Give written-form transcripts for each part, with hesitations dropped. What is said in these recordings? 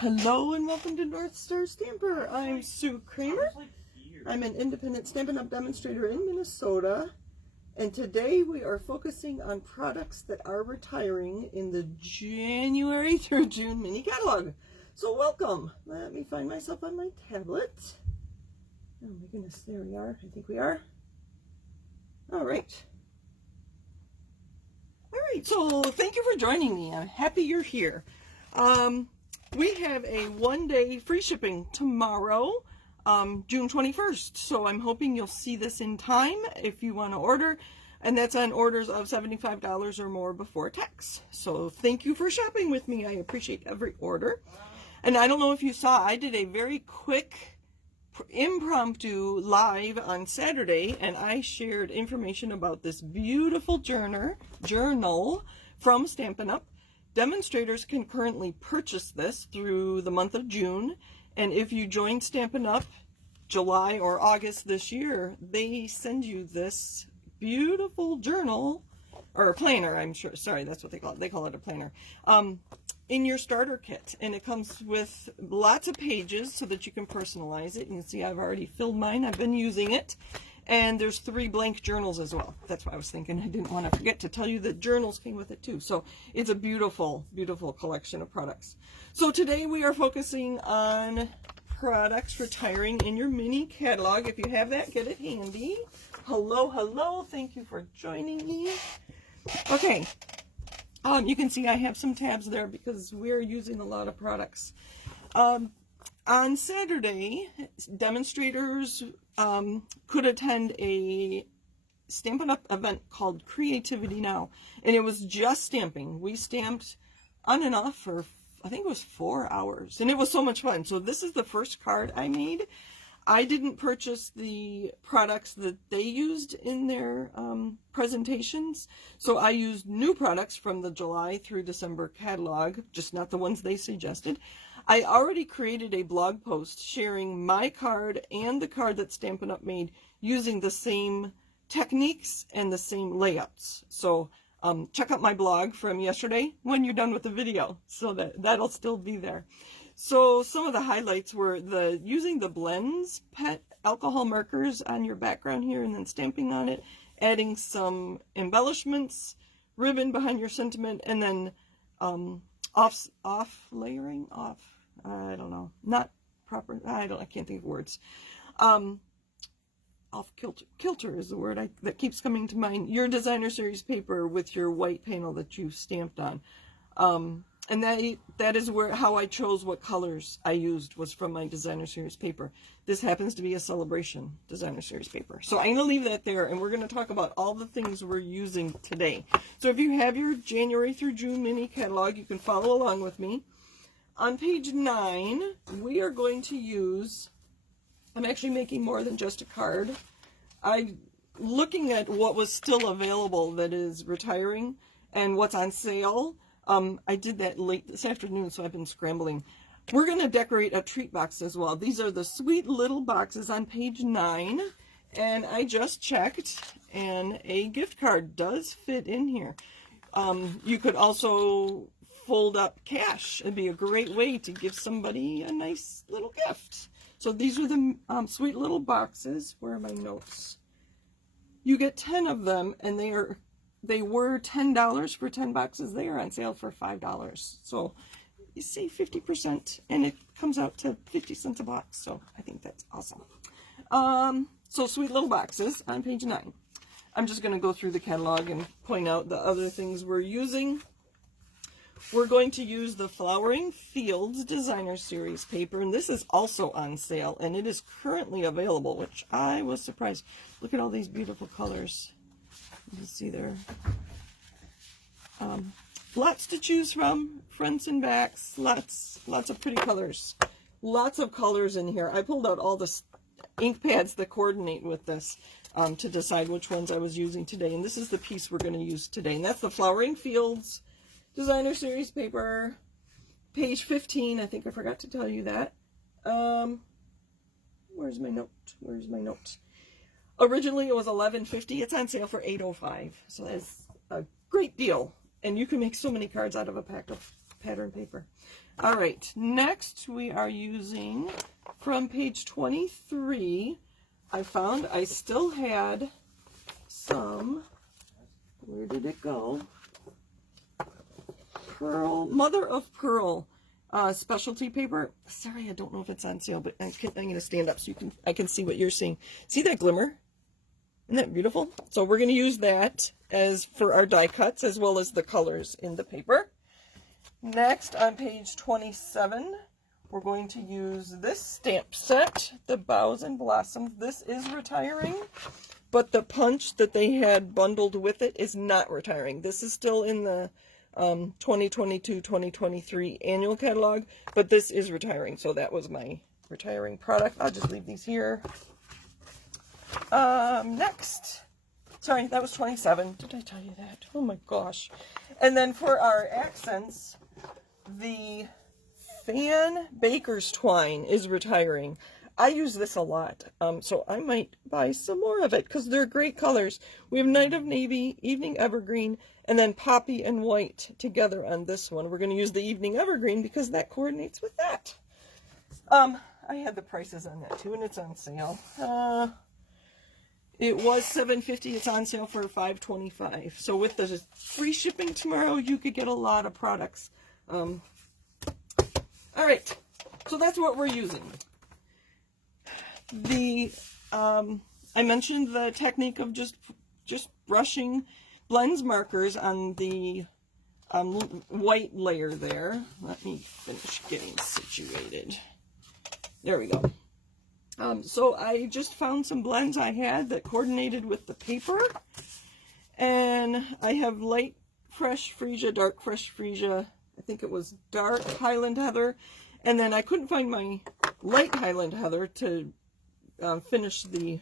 Hello and welcome to North Star Stamper. I'm Sue Kramer. I'm an independent Stampin' Up! Demonstrator in Minnesota. And today we are focusing on products that are retiring in the January through June mini catalog. So welcome. Let me find myself on my tablet. Oh my goodness, there we are. I think we are. All right. All right, so thank you for joining me. I'm happy you're here. We have a one-day free shipping tomorrow, June 21st. So I'm hoping you'll see this in time if you want to order. And that's on orders of $75 or more before tax. So thank you for shopping with me. I appreciate every order. And I don't know if you saw, I did a very quick impromptu live on Saturday, and I shared information about this beautiful journal from Stampin' Up! Demonstrators can currently purchase this through the month of June, and if you join Stampin' Up! July or August this year, they send you this beautiful journal, or a planner, I'm sure, sorry, that's what they call it. They call it a planner, in your starter kit, and it comes with lots of pages so that you can personalize it. You can see I've already filled mine. I've been using it. And there's 3 blank journals as well. That's why I was thinking I didn't want to forget to tell you that journals came with it too. So it's a beautiful, beautiful collection of products. So today we are focusing on products retiring in your mini catalog. If you have that, get it handy. Hello, hello. Thank you for joining me. Okay. You can see I have some tabs there because we're using a lot of products. On Saturday, demonstrators could attend a Stampin' Up! Event called Creativity Now, and it was just stamping. We stamped on and off for, I think it was 4 hours, and it was so much fun. So this is the first card I made. I didn't purchase the products that they used in their presentations, so I used new products from the July through December catalog, just not the ones they suggested. I already created a blog post sharing my card and the card that Stampin' Up! Made using the same techniques and the same layouts. So check out my blog from yesterday when you're done with the video, so that'll still be there. So some of the highlights were using the blends pet alcohol markers on your background here and then stamping on it, adding some embellishments, ribbon behind your sentiment, and then layering, I don't know, not proper, I can't think of words. Off kilter is the word that keeps coming to mind. Your designer series paper with your white panel that you stamped on. And that is how I chose what colors I used, was from my designer series paper. This happens to be a celebration designer series paper. So I'm going to leave that there, and we're going to talk about all the things we're using today. So if you have your January through June mini catalog, you can follow along with me. On page 9, we are going to use, I'm actually making more than just a card. I'm looking at what was still available that is retiring and what's on sale. I did that late this afternoon, so I've been scrambling. We're going to decorate a treat box as well. These are the sweet little boxes on page 9, and I just checked, and a gift card does fit in here. You could also fold up cash. It'd be a great way to give somebody a nice little gift. So these are the sweet little boxes. Where are my notes? You get 10 of them, and they were $10 for 10 boxes. They are on sale for $5. So you save 50%, and it comes out to 50 cents a box. So I think that's awesome. So sweet little boxes on page 9. I'm just going to go through the catalog and point out the other things we're using. We're going to use the Flowering Fields Designer Series paper, and this is also on sale, and it is currently available, which I was surprised. Look at all these beautiful colors. You can see there. Lots to choose from, fronts and backs, lots of pretty colors. Lots of colors in here. I pulled out all the ink pads that coordinate with this to decide which ones I was using today, and this is the piece we're going to use today, and that's the Flowering Fields Designer Series paper, page 15. I think I forgot to tell you that. Where's my note? Where's my note? Originally it was $11.50. It's on sale for $8.05. So that's a great deal. And you can make so many cards out of a pack of pattern paper. All right, next we are using from page 23. I found I still had some, where did it go? Pearl, mother of pearl specialty paper. Sorry, I don't know if it's on sale, but I'm going to stand up so I can see what you're seeing. See that glimmer? Isn't that beautiful? So we're going to use that as for our die cuts as well as the colors in the paper. Next, on page 27, we're going to use this stamp set, the Boughs and Blossoms. This is retiring, but the punch that they had bundled with it is not retiring. This is still in the 2022-2023 annual catalog, but this is retiring, so that was my retiring product. I'll just leave these here. Next, sorry, that was 27. Did I tell you that? Oh my gosh. And then for our accents, the Fan Baker's Twine is retiring. I use this a lot, so I might buy some more of it because they're great colors. We have Night of Navy, Evening Evergreen, and then Poppy and White together on this one. We're going to use the Evening Evergreen because that coordinates with that. I had the prices on that too, and it's on sale. It was $7.50. It's on sale for $5.25. So with the free shipping tomorrow, you could get a lot of products. All right, so that's what we're using. I mentioned the technique of just brushing blends markers on the white layer there. Let me finish getting situated. There we go. So I just found some blends I had that coordinated with the paper, and I have light fresh freesia, dark fresh freesia. I think it was dark Highland Heather, and then I couldn't find my light Highland Heather to finish the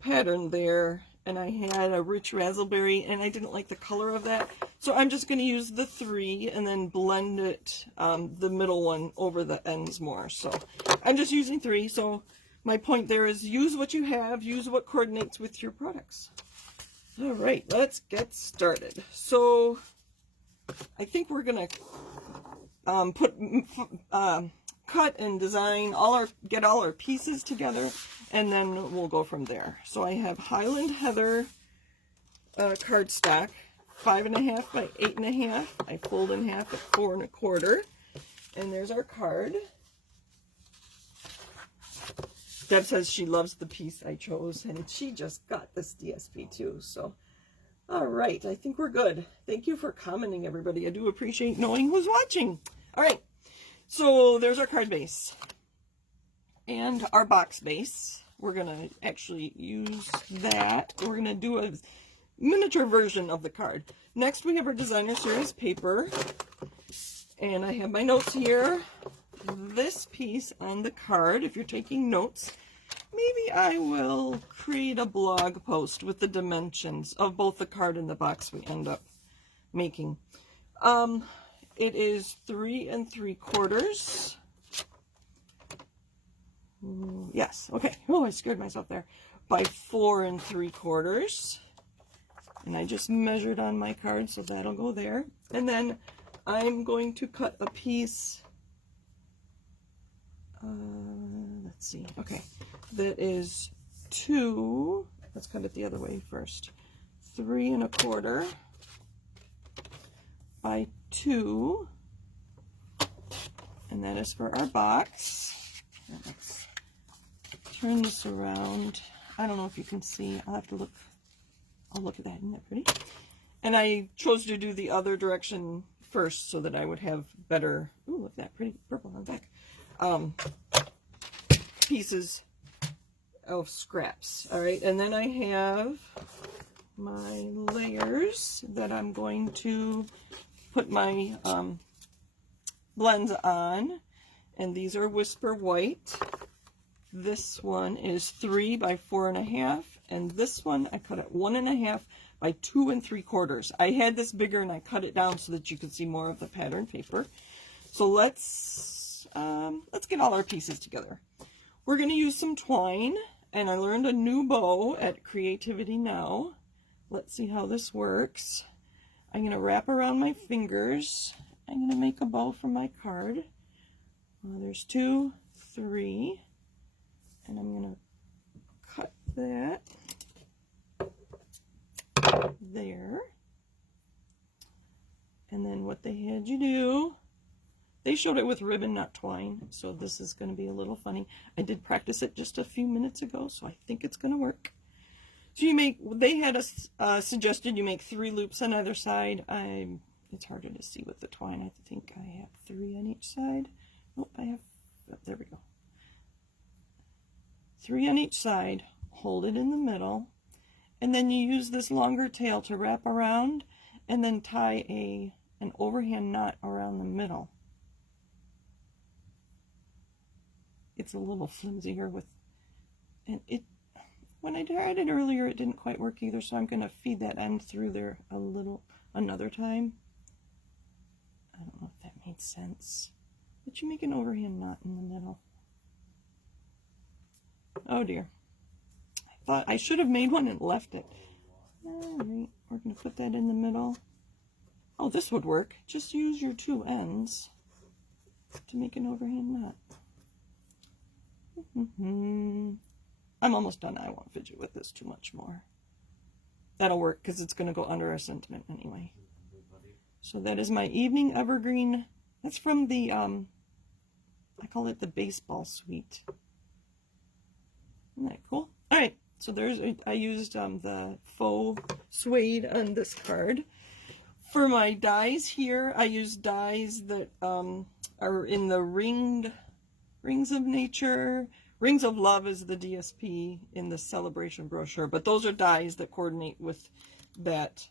pattern there, and I had a rich raspberry, and I didn't like the color of that, so I'm just going to use the 3 and then blend it, the middle one over the ends more. So I'm just using 3. So my point there is use what you have, use what coordinates with your products. All right, let's get started. So I think we're going to cut and design get all our pieces together, and then we'll go from there. So I have Highland Heather cardstock, 5.5 by 8.5. I fold in half at 4 1/4, and there's our card. Deb says she loves the piece I chose, and she just got this DSP too. So, all right, I think we're good. Thank you for commenting, everybody. I do appreciate knowing who's watching. All right, so there's our card base and our box base. We're going to actually use that. We're going to do a miniature version of the card. Next, we have our designer series paper, and I have my notes here. This piece on the card, if you're taking notes, maybe I will create a blog post with the dimensions of both the card and the box we end up making. It is 3 3/4. Yes, okay. Oh, I scared myself there. By 4 3/4. And I just measured on my card, so that'll go there. And then I'm going to cut a piece. Let's see. Okay, that is 2. Let's cut it the other way first. 3 1/4 by 2, and that is for our box. Let's turn this around. I don't know if you can see. I'll have to look. I'll look at that. Isn't that pretty? And I chose to do the other direction first so that I would have better. Ooh, look at that pretty purple on the back. Pieces of scraps. All right, and then I have my layers that I'm going to put my blends on, and these are Whisper White. This one is 3 by 4 1/2, and this one I cut at 1 1/2 by 2 3/4. I had this bigger and I cut it down so that you could see more of the pattern paper. So let's get all our pieces together. We're going to use some twine, and I learned a new bow at Creativity Now. Let's see how this works. I'm going to wrap around my fingers, I'm going to make a bow for my card. There's 2, 3, and I'm going to cut that there. And then what they had you do, they showed it with ribbon, not twine, so this is going to be a little funny. I did practice it just a few minutes ago, so I think it's going to work. So you make, they had a suggested you make 3 loops on either side. It's harder to see with the twine. I think I have 3 on each side. Nope, I have, oh, there we go. 3 on each side, hold it in the middle, and then you use this longer tail to wrap around and then tie an overhand knot around the middle. It's a little flimsy here and when I tried it earlier, it didn't quite work either, so I'm going to feed that end through there another time. I don't know if that made sense, but you make an overhand knot in the middle. Oh dear. I thought I should have made one and left it. Alright, we're going to put that in the middle. Oh, this would work. Just use your 2 ends to make an overhand knot. I'm almost done. I won't fidget with this too much more. That'll work because it's going to go under our sentiment anyway. So that is my evening evergreen. That's from the, I call it the baseball suite. Isn't that cool? All right, so I used the faux suede on this card. For my dies here, I used dies that are in the Rings of Nature. Rings of Love is the DSP in the Celebration brochure, but those are dies that coordinate with that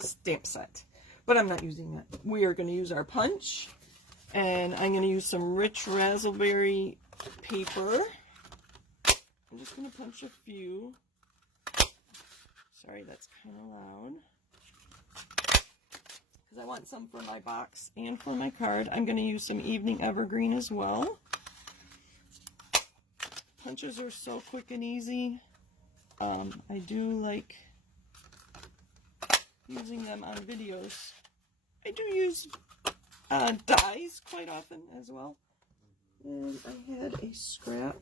stamp set. But I'm not using that. We are going to use our punch, and I'm going to use some rich raspberry paper. I'm just going to punch a few. Sorry, that's kind of loud. Because I want some for my box and for my card. I'm going to use some evening evergreen as well. Punches are so quick and easy. I do like using them on videos. I do use dies quite often as well. And I had a scrap,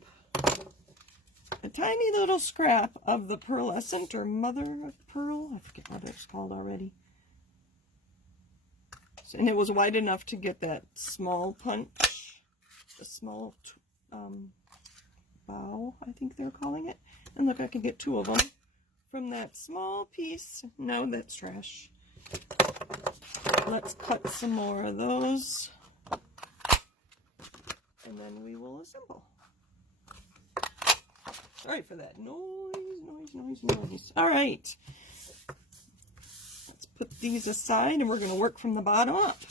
a tiny little scrap of the pearlescent or mother of pearl. I forget what it's called already. And it was wide enough to get that small punch, the small bow, I think they're calling it. And look, I can get 2 of them from that small piece. No, that's trash. Let's cut some more of those, and then we will assemble. Sorry for that noise. All right. Let's put these aside, and we're going to work from the bottom up.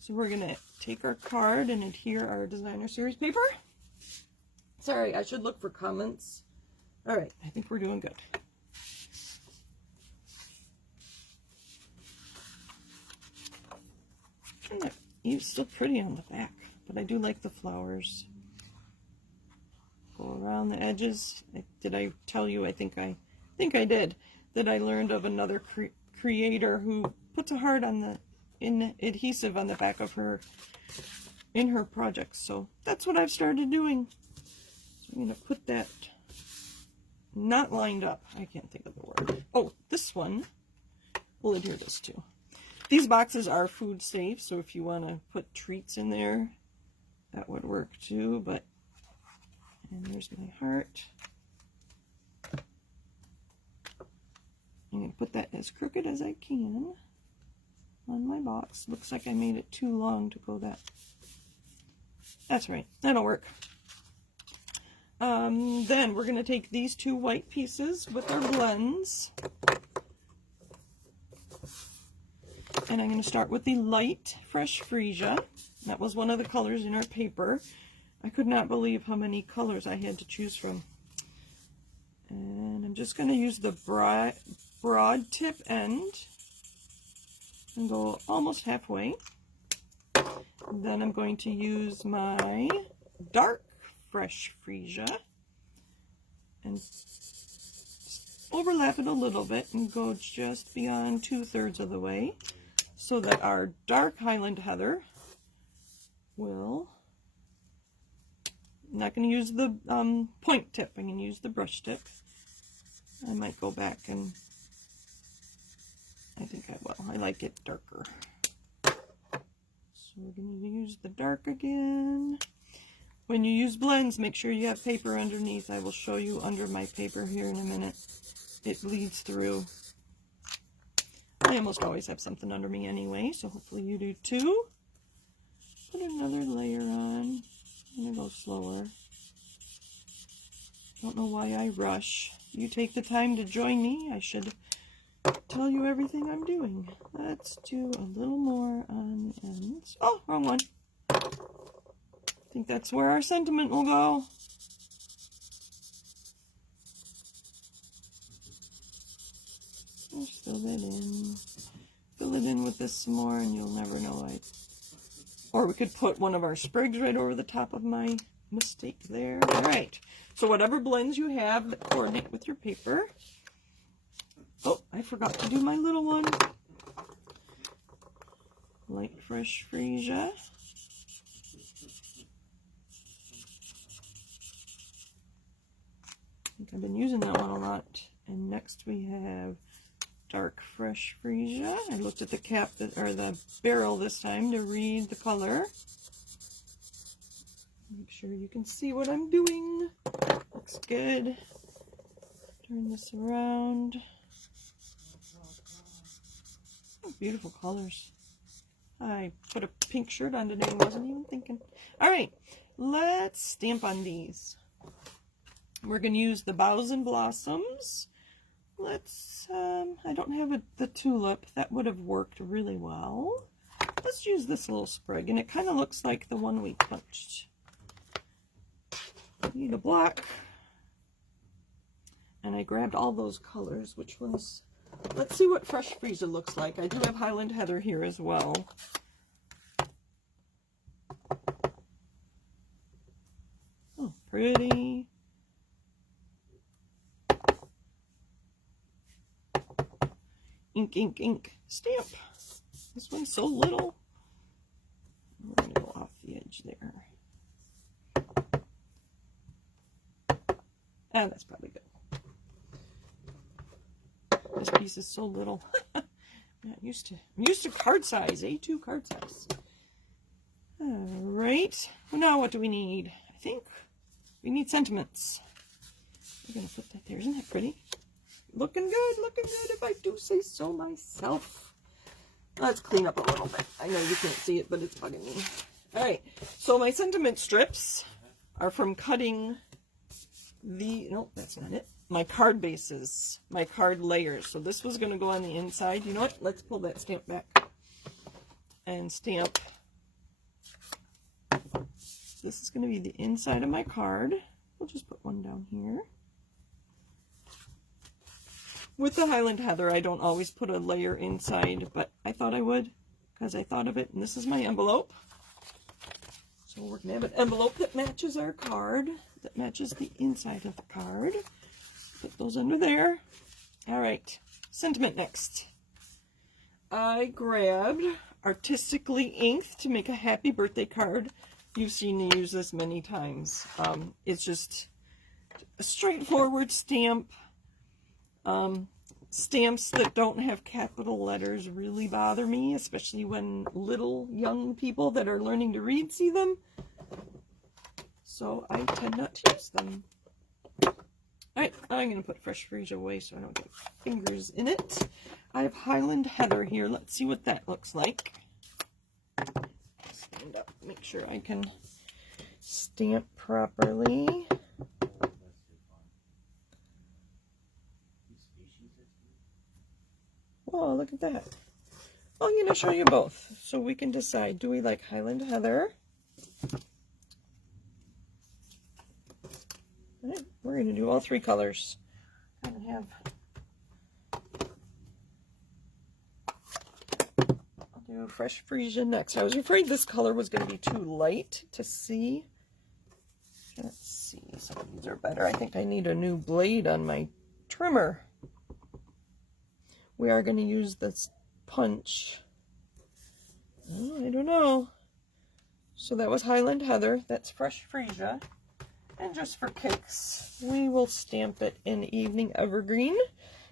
So we're going to take our card and adhere our designer series paper. Sorry, I should look for comments. All right, I think we're doing good. It's still pretty on the back, but I do like the flowers. Go around the edges. Did I tell you? I think I did. That I learned of another creator who puts a heart on the adhesive on the back of her projects. So that's what I've started doing. So I'm going to put that not lined up. I can't think of the word. Oh, this one. We'll adhere this too. These boxes are food safe, so if you want to put treats in there, that would work too. But, and there's my heart. I'm going to put that as crooked as I can on my box. Looks like I made it too long to go that. That's right, that'll work. Then we're going to take these 2 white pieces with our blends. And I'm going to start with the light fresh freesia. That was one of the colors in our paper. I could not believe how many colors I had to choose from. And I'm just going to use the broad tip end and go almost halfway. Then I'm going to use my dark fresh freesia and overlap it a little bit and go just beyond 2/3 of the way. so that our dark Highland Heather will, I'm not going to use the point tip, I'm going to use the brush tip. I might go back and, I think I will, I like it darker. So we're going to use the dark again. When you use blends, make sure you have paper underneath. I will show you under my paper here in a minute. It bleeds through. I almost always have something under me anyway, so hopefully you do too. Put another layer on. I'm going to go slower. Don't know why I rush. You take the time to join me. I should tell you everything I'm doing. Let's do a little more on the ends. Oh, wrong one. I think that's where our sentiment will go. Just fill that in. Fill it in with this some more and you'll never know it. Or we could put one of our sprigs right over the top of my mistake there. Alright, so whatever blends you have that coordinate with your paper. Oh, I forgot to do my little one. Light Fresh Freesia. I think I've been using that one a lot. And next we have Dark Fresh Freesia. I looked at the cap, or the barrel this time to read the color. Make sure you can see what I'm doing. Looks good. Turn this around. Oh, beautiful colors. I put a pink shirt on today and wasn't even thinking. Alright, let's stamp on these. We're going to use the Boughs and Blossoms. Let's, I don't have the tulip. That would have worked really well. Let's use this little sprig, and it kind of looks like the one we punched. Need a black. And I grabbed all those colors. Which ones? Let's see what Fresh Freesia looks like. I do have Highland Heather here as well. Oh, pretty. Ink, ink, ink. Stamp. This one's so little. We're going to go off the edge there. Ah, that's probably good. This piece is so little. I'm used to card size, A2 card size. All right. Well, now what do we need? I think we need sentiments. We're going to put that there. Isn't that pretty? Looking good, if I do say so myself. Let's clean up a little bit. I know you can't see it, but it's bugging me. All right, so my sentiment strips are from cutting the, no, that's not it. My card bases, my card layers. So this was going to go on the inside. You know what? Let's pull that stamp back and stamp. This is going to be the inside of my card. We'll just put one down here. With the Highland Heather, I don't always put a layer inside, but I thought I would because I thought of it. And this is my envelope. So we're going to have an envelope that matches our card, that matches the inside of the card. Put those under there. All right, sentiment next. I grabbed Artistically Inked to make a happy birthday card. You've seen me use this many times. It's just a straightforward stamp. Stamps that don't have capital letters really bother me, especially when little young people that are learning to read see them. So I tend not to use them. Alright, I'm going to put Fresh Freesia away so I don't get fingers in it. I have Highland Heather here. Let's see what that looks like. Stand up, make sure I can stamp properly. Oh, look at that. Well, I'm going to show you both so we can decide. Do we like Highland Heather? All right, we're going to do all three colors. I'm going to have, I'll do Fresh Freesia next. I was afraid this color was going to be too light to see. Let's see, some of these are better. I think I need a new blade on my trimmer. We are going to use this punch don't know. So that was Highland Heather. That's fresh freesia. And just for kicks, we will stamp it in Evening Evergreen.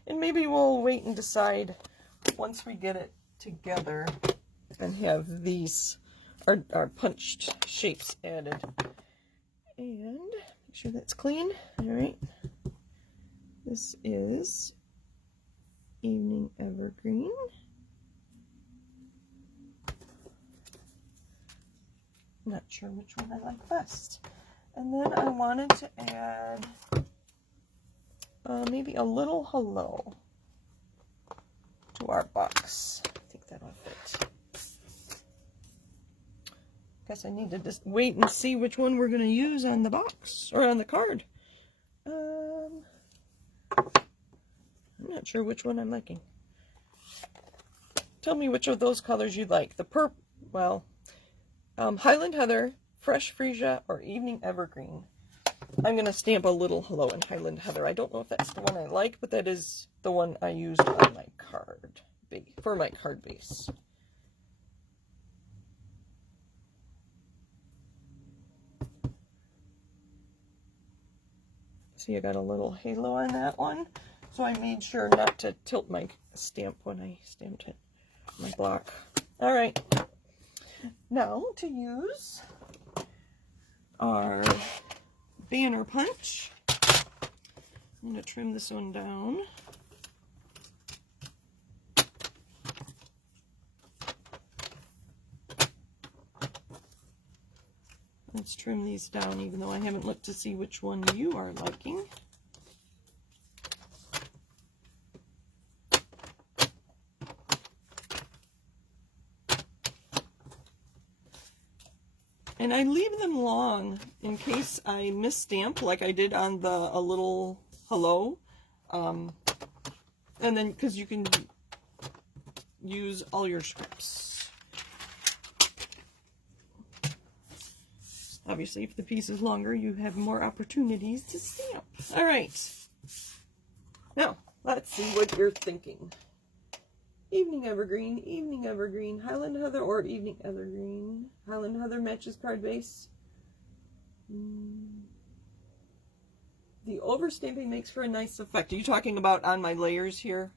And maybe we'll wait and decide once we get it together and have these, our punched shapes added. And make sure that's clean. All right. This is Evening Evergreen. Not sure which one I like best. And then I wanted to add maybe a little hello to our box. I think that'll fit. Guess I need to just wait and see which one we're going to use on the box or on the card. I'm not sure which one I'm liking. Tell me which of those colors you'd like. The purple, well, Highland Heather, Fresh Freesia, or Evening Evergreen. I'm going to stamp a little hello in Highland Heather. I don't know if that's the one I like, but that is the one I used on my card base, for my card base. See, I got a little halo on that one, so I made sure not to tilt my stamp when I stamped it, my block. All right. Now to use our banner punch. I'm going to trim this one down. Let's trim these down, even though I haven't looked to see which one you are liking. And I leave them long in case I misstamp, like I did on the a little hello. And then, because you can use all your scripts. Obviously, if the piece is longer, you have more opportunities to stamp. All right. Now, let's see what you're thinking. Evening Evergreen, Highland Heather, or Evening Evergreen. Highland Heather matches card base. The overstamping makes for a nice effect. Are you talking about on my layers here,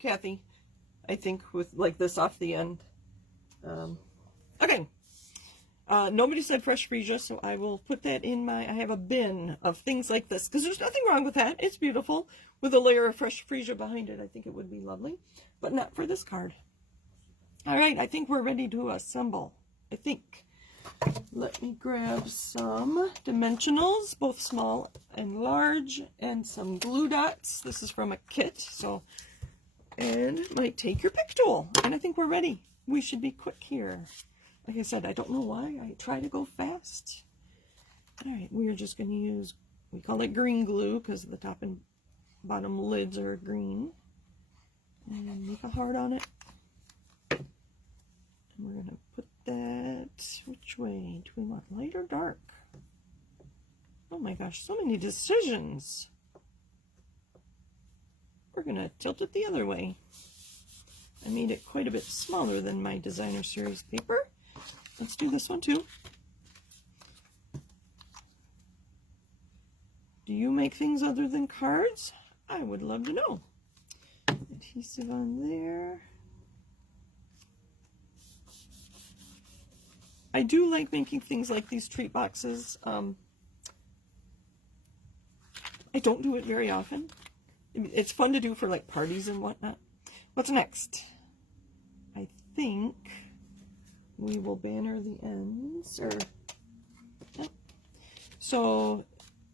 Kathy? I think with like this off the end. Okay. Nobody said fresh freesia, so I will put that in my, I have a bin of things like this, because there's nothing wrong with that. It's beautiful. With a layer of fresh freesia behind it, I think it would be lovely, but not for this card. All right, I think we're ready to assemble, I think. Let me grab some dimensionals, both small and large, and some glue dots. This is from a kit, so, and might take your pick tool, and I think we're ready. We should be quick here. Like I said, I don't know why I try to go fast. All right, we are just going to use, we call it green glue because the top and bottom lids are green. And make a heart on it. And we're going to put that, which way? Do we want light or dark? Oh my gosh, so many decisions. We're going to tilt it the other way. I made it quite a bit smaller than my designer series paper. Let's do this one too. Do you make things other than cards? I would love to know. Adhesive on there. I do like making things like these treat boxes. I don't do it very often. It's fun to do for like parties and whatnot. What's next? I think we will banner the ends, or yeah. So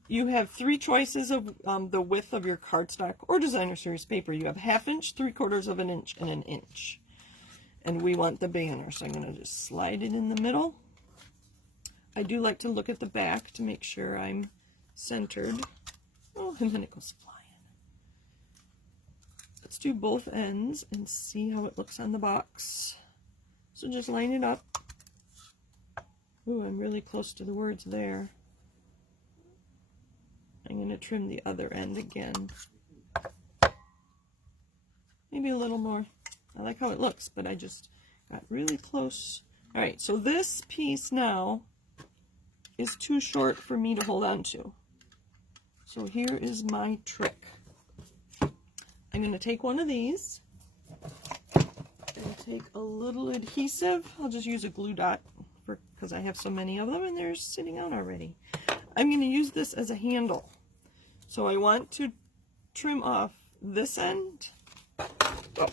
you have three choices of the width of your cardstock or designer series paper. You have 1/2 inch, 3/4 of an inch, and 1 inch. And we want the banner, so I'm going to just slide it in the middle. I do like to look at the back to make sure I'm centered. Oh, and then it goes flying. Let's do both ends and see how it looks on the box. So just line it up. Ooh, I'm really close to the words there. I'm going to trim the other end again. Maybe a little more. I like how it looks, but I just got really close. All right, so this piece now is too short for me to hold on to. So here is my trick. I'm going to take one of these and take a little adhesive. I'll just use a glue dot because I have so many of them and they're sitting out already. I'm going to use this as a handle. So I want to trim off this end. Oh,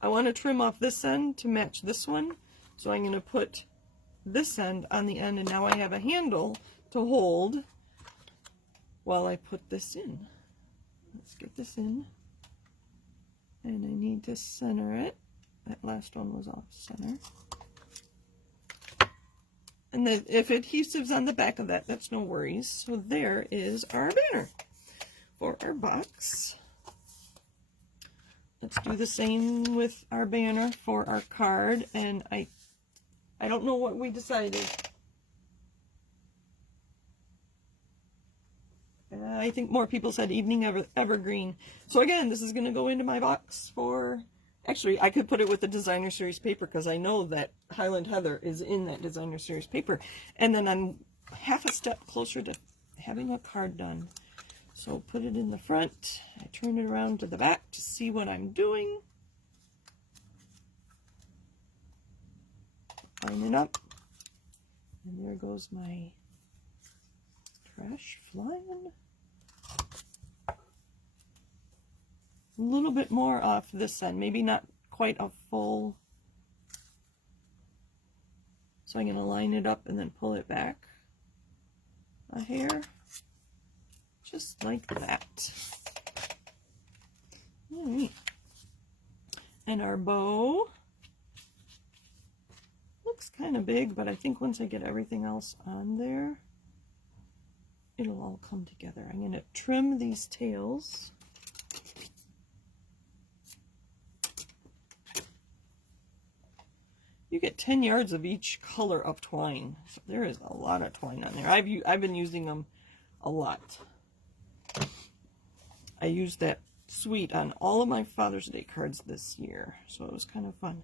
I want to trim off this end to match this one. So I'm going to put this end on the end, and now I have a handle to hold while I put this in. Let's get this in. And I need to center it. That last one was off center. And then if adhesive's on the back of that, that's no worries. So there is our banner for our box. Let's do the same with our banner for our card. And I don't know what we decided. I think more people said evening evergreen. So again, this is going to go into my box for... Actually, I could put it with the designer series paper because I know that Highland Heather is in that designer series paper. And then I'm half a step closer to having a card done. So put it in the front. I turn it around to the back to see what I'm doing. Line it up. And there goes my trash flying. A little bit more off this end, maybe not quite a full. So I'm going to line it up and then pull it back a hair, just like that. All right. And our bow looks kind of big, but I think once I get everything else on there, it'll all come together. I'm going to trim these tails. You get 10 yards of each color of twine. So there is a lot of twine on there. I've been using them a lot. I used that suite on all of my Father's Day cards this year, so it was kind of fun.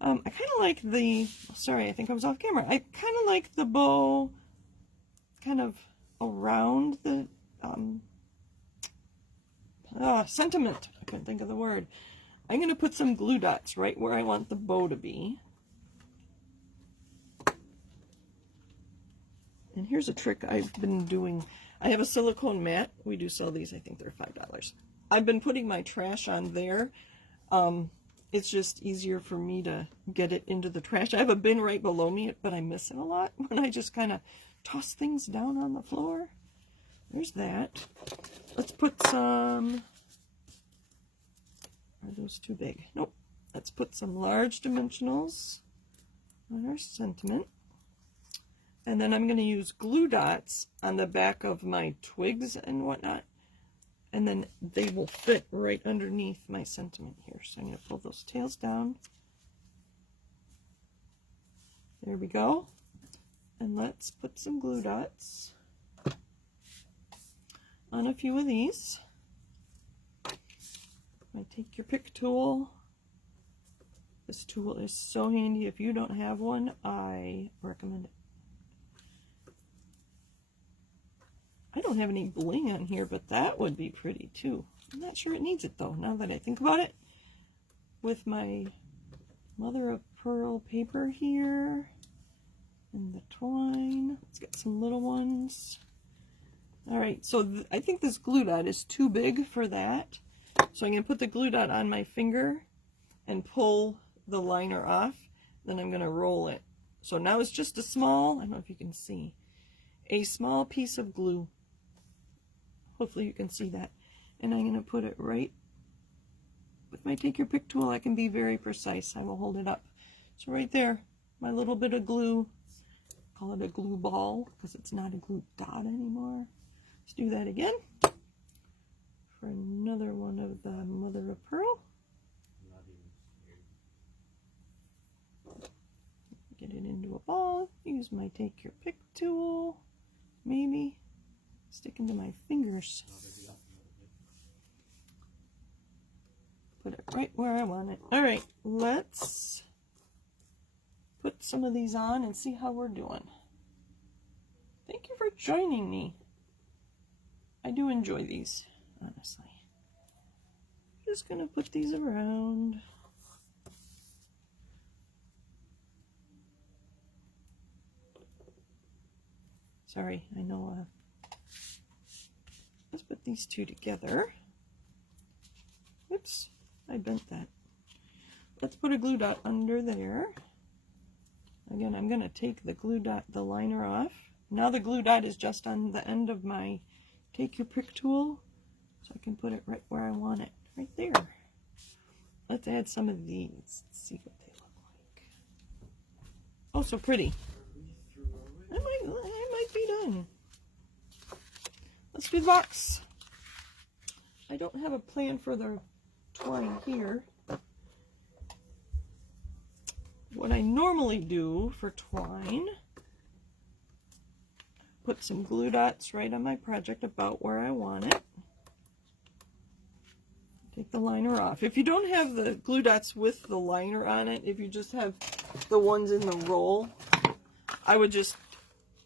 I kind of like the, sorry, I think I was off camera. I kind of like the bow kind of around the sentiment. I couldn't think of the word. I'm going to put some glue dots right where I want the bow to be. And here's a trick I've been doing. I have a silicone mat. We do sell these. I think they're $5. I've been putting my trash on there. It's just easier for me to get it into the trash. I have a bin right below me, but I miss it a lot when I just kind of toss things down on the floor. There's that. Let's put some... Are those too big? Nope. Let's put some large dimensionals on our sentiment. And then I'm going to use glue dots on the back of my twigs and whatnot. And then they will fit right underneath my sentiment here. So I'm going to pull those tails down. There we go. And let's put some glue dots on a few of these. I take your pick tool. This tool is so handy. If you don't have one, I recommend it. I don't have any bling on here, but that would be pretty too. I'm not sure it needs it though, now that I think about it. With my mother of pearl paper here, and the twine. Let's get some little ones. Alright, so I think this glue dot is too big for that. So I'm going to put the glue dot on my finger and pull the liner off. Then I'm going to roll it. So now it's just a small, I don't know if you can see, a small piece of glue. Hopefully you can see that. And I'm going to put it right, with my take your pick tool, I can be very precise. I will hold it up. So right there, my little bit of glue, call it a glue ball, because it's not a glue dot anymore. Let's do that again for another one of the mother of pearl. Get it into a ball, use my take your pick tool, maybe stick into my fingers. Put it right where I want it. Alright, let's put put some of these on and see how we're doing. Thank you for joining me. I do enjoy these, honestly. Just gonna put these around. Sorry, I know. Let's put these two together. Oops, I bent that. Let's put a glue dot under there. Again, I'm going to take the glue dot, the liner off. Now the glue dot is just on the end of my take your pick tool, so I can put it right where I want it, right there. Let's add some of these. Let's see what they look like. Oh, so pretty. I might be done. Let's do the box. I don't have a plan for the twine here. What I normally do for twine, put some glue dots right on my project about where I want it. Take the liner off. If you don't have the glue dots with the liner on it, if you just have the ones in the roll, I would just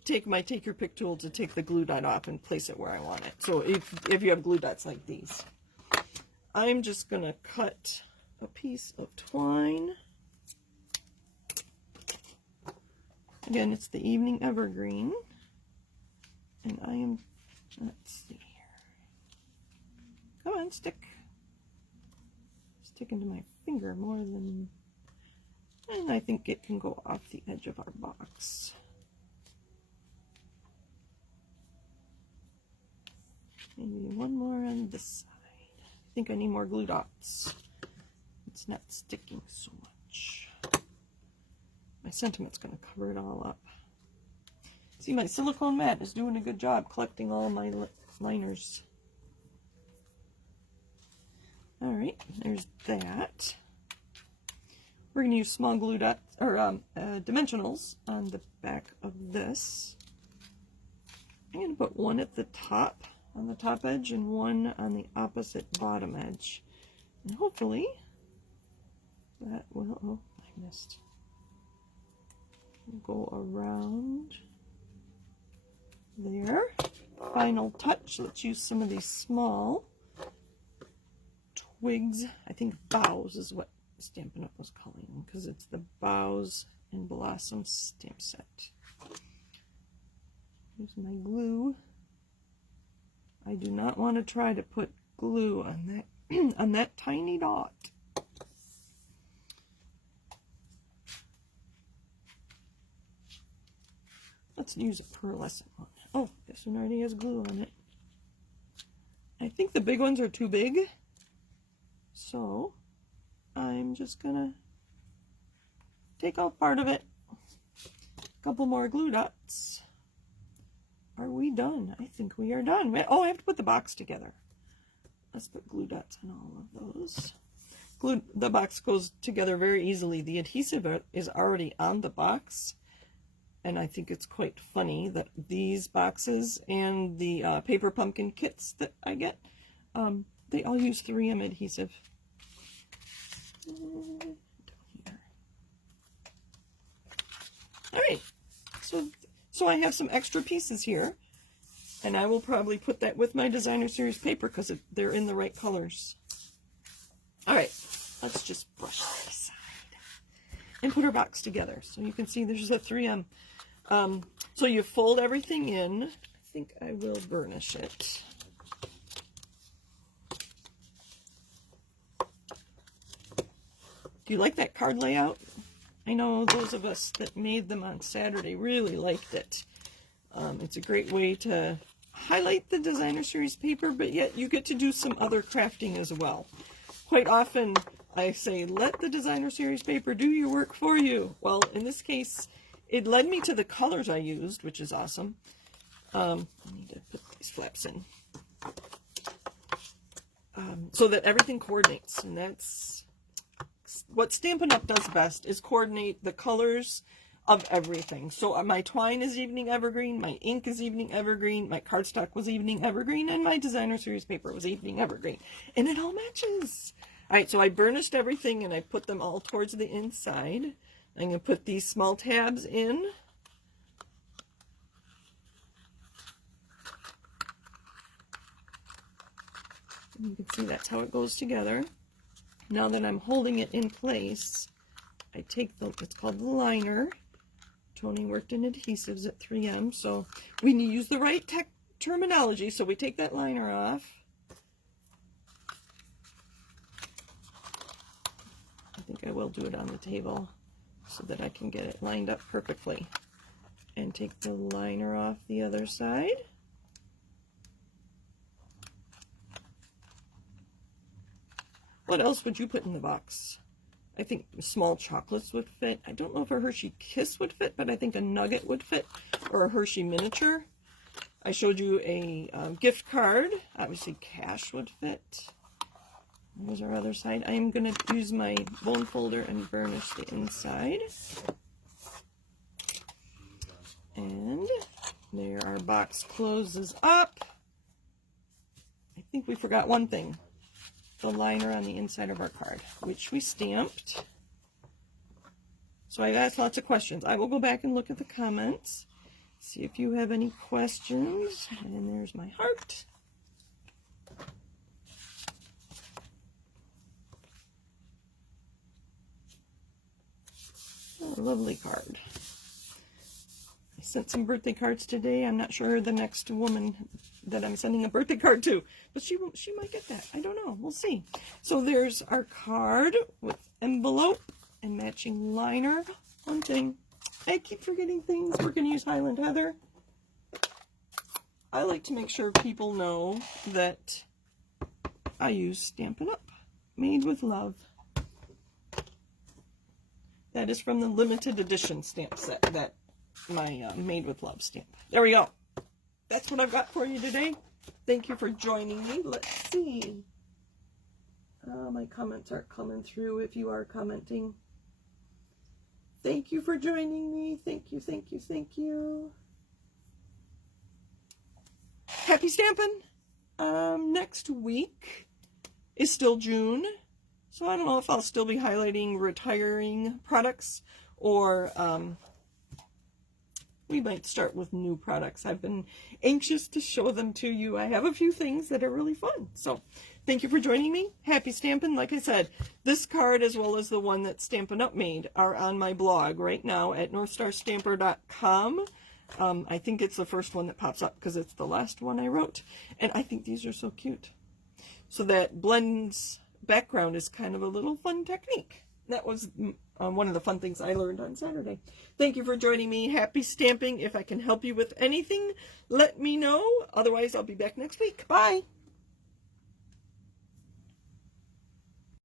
take my take your pick tool to take the glue dot off and place it where I want it. So if you have glue dots like these, I'm just going to cut a piece of twine. Again, it's the Evening Evergreen, and I am, let's see here. Come on, stick. Stick into my finger more than, and I think it can go off the edge of our box. Maybe one more on this side. I think I need more glue dots. It's not sticking so much. My sentiment's going to cover it all up. See, my silicone mat is doing a good job collecting all my liners. Alright, there's that. We're going to use small glue dots, or dimensionals on the back of this. I'm going to put one at the top, on the top edge, and one on the opposite bottom edge. And hopefully that will, oh, I missed. Go around there. Final touch. Let's use some of these small twigs. I think boughs is what Stampin' Up was calling them, because it's the Boughs and Blossoms stamp set. Here's my glue. I do not want to try to put glue on that on that tiny dot. Let's use a pearlescent one. Oh, this one already has glue on it. I think the big ones are too big, so I'm just gonna take off part of it. A couple more glue dots. Are we done? I think we are done. Oh, I have to put the box together. Let's put glue dots on all of those. The box goes together very easily. The adhesive is already on the box. And I think it's quite funny that these boxes and the paper pumpkin kits that I get, they all use 3M adhesive. Down here. All right, so I have some extra pieces here, and I will probably put that with my designer series paper because they're in the right colors. All right, let's just brush that aside and put our box together. So you can see there's a 3M. So you fold everything in. I think I will burnish it. Do you like that card layout? I know those of us that made them on Saturday really liked it. It's a great way to highlight the designer series paper, but yet you get to do some other crafting as well. Quite often I say, let the designer series paper do your work for you. Well, in this case, it led me to the colors I used, which is awesome. I need to put these flaps in. So that everything coordinates, and that's what Stampin' Up does best, is coordinate the colors of everything. So my twine is Evening Evergreen, my ink is Evening Evergreen, my cardstock was Evening Evergreen, and my designer series paper was Evening Evergreen. And it all matches. All right, so I burnished everything and I put them all towards the inside. I'm going to put these small tabs in. And you can see that's how it goes together. Now that I'm holding it in place, I take it's called the liner. Tony worked in adhesives at 3M, so we need to use the right terminology. So we take that liner off. I think I will do it on the table so that I can get it lined up perfectly. And take the liner off the other side. What else would you put in the box? I think small chocolates would fit. I don't know if a Hershey Kiss would fit, but I think a nugget would fit, or a Hershey miniature. I showed you a gift card. Obviously cash would fit. There's our other side. I'm going to use my bone folder and burnish the inside. And there, our box closes up. I think we forgot one thing. The liner on the inside of our card, which we stamped. So I've asked lots of questions. I will go back and look at the comments, see if you have any questions. And there's my heart. Oh, lovely card. I sent some birthday cards today. I'm not sure the next woman that I'm sending a birthday card to, but she might get that. I don't know. We'll see. So there's our card with envelope and matching liner. One thing, I keep forgetting things. We're going to use Highland Heather. I like to make sure people know that I use Stampin' Up, made with love. That is from the limited edition stamp set, that my Made with Love stamp. There we go. That's what I've got for you today. Thank you for joining me. Let's see. My comments aren't coming through if you are commenting. Thank you for joining me. Thank you, thank you, thank you. Happy stamping. Next week is still June. So I don't know if I'll still be highlighting retiring products, or we might start with new products. I've been anxious to show them to you. I have a few things that are really fun. So thank you for joining me. Happy stamping. Like I said, this card as well as the one that Stampin' Up made are on my blog right now at northstarstamper.com. I think it's the first one that pops up because it's the last one I wrote. And I think these are so cute. So that blends background is kind of a little fun technique. That was one of the fun things I learned on Saturday. Thank you for joining me. Happy stamping. If I can help you with anything, let me know. Otherwise, I'll be back next week. Bye.